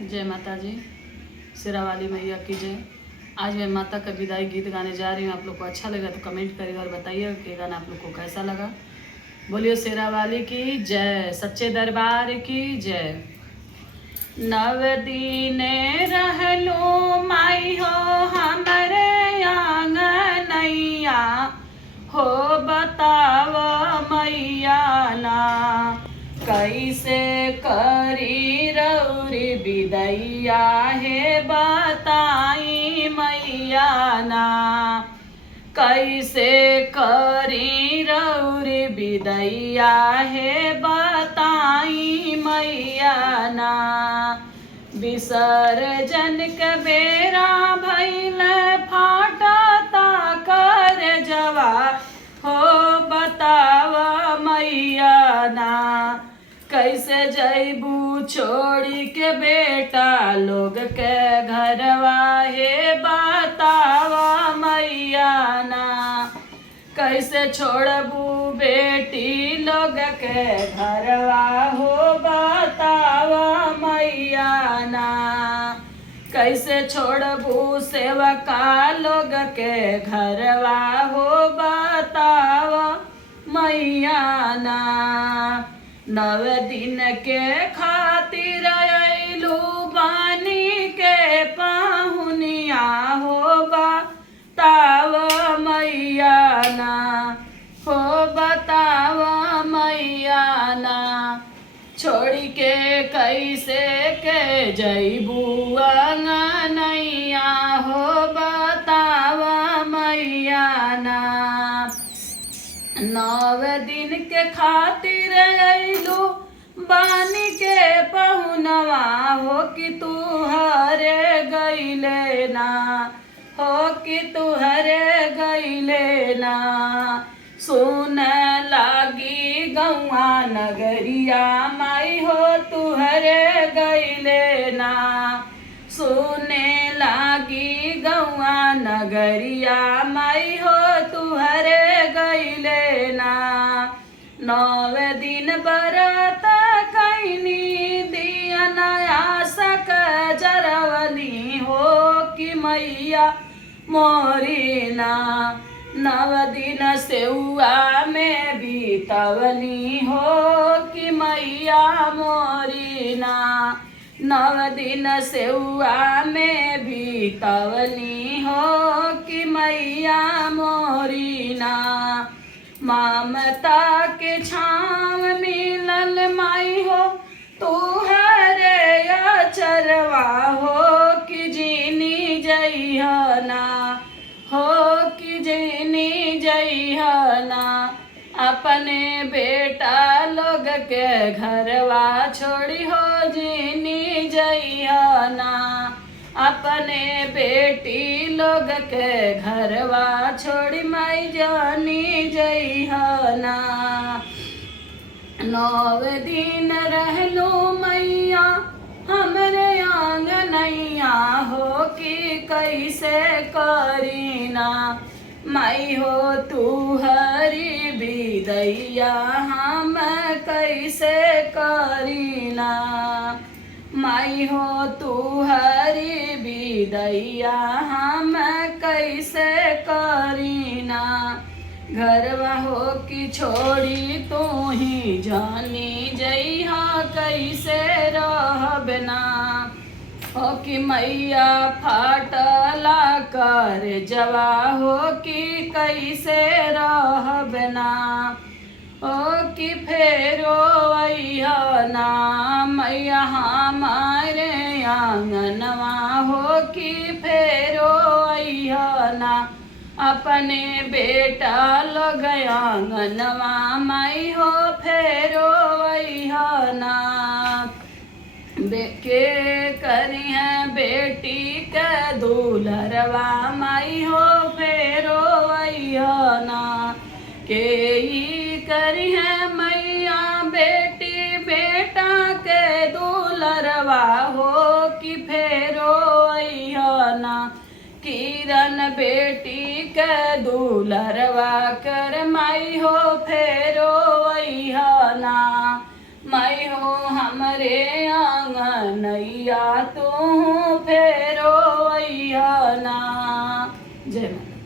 जय माता जी, सिरा वाली मैया की जय। आज मैं माता का विदाई गीत गाने जा रही हूँ। आप लोग को अच्छा लगा तो कमेंट करिएगा और बताइएगा कि गाना आप लोग को कैसा लगा। बोलिए सिरा वाली की जय, सच्चे दरबार की जय। नव दीने रहलो माई हो हमरे आंगनैया, हो बताव मैया ना, कैसे करी रौरी विदैया, हे बताई मैया ना, कैसे करी रौरी विदैया, हे बताई मैया ना। विसर्जन के बेरा भइल फाटता कर जवा, हो बताव मैया ना, कैसे जैबू छोड़ी के बेटा लोग के घरवा, हे बतावा मैया ना, कैसे छोड़बू बेटी लोग के घरवा, हो बतावा मैया ना, कैसे छोड़बू सेवका लोग के घरवा, हो बतावा मैया ना। नव दिन के खातिर अइलू बानी के पाहुनिया, हो बताव मैया ना, हो बताव मैया ना, छोड़ी के कैसे के जैबू अंगनैया, हो बताव मैया ना। नव दिन के खातिर अइलू बानी के पहुनवा, हो कि तू हरे गईले ना, हो कि तू हरे गईले ना, सुन लागी गौआ नगरिया, माई हो तू हरे गईले ना, सुने लागी गौआ नगरिया, माई हो तू हरे गईले ना। नव दिन बरत कैनी दिया नया सक जरवली, हो कि मैया मोरी ना, नव दिन सेउआ में बीतवली, हो कि मैया मोरी ना, नव दिन सेउआ में बीतवली, हो कि मैया मोरी ना। ममता के छाव मिलल माई हो तू हरे अचरवा, हो कि जीनी जइहना, हो कि जीनी जइहना, अपने बेटा लोग के घरवा छोड़ी, हो जीनी जइहना, अपने बेटी लोग के घरवा छोड़ी, माई जानी जइहना। नव दिन रहलो मैया हमरे आंगनैया, हो कि कैसे करीना, माई हो तू हरी विदैया, हम कैसे करीना, माई हो तू हरी विदैया, हम कैसे करीना, घरवा हो कि छोड़ी तू ही जानी जइहा, कैसे रहब ना, हो कि मैया फाटला कर जवा, हो कि कैसे रहब ना, ओ कि फेरो अइहना मैया हमारे आंगनवा, हो कि फेरो अइहना, अपने बेटा लोग आंगनवा, माई हो फेरो अइहना। के करी है बेटी के दुलरवा, माई हो फेरो अइहना, के ही करी है मैया बेटी बेटा के दुलरवा, हो कि फेरो अइहना, किरण बेटी के दुलरवा कर, माई हो फेरो अइहना, मैं हो हमरे आंगनैया तू फेरो अइया ना। जय माता।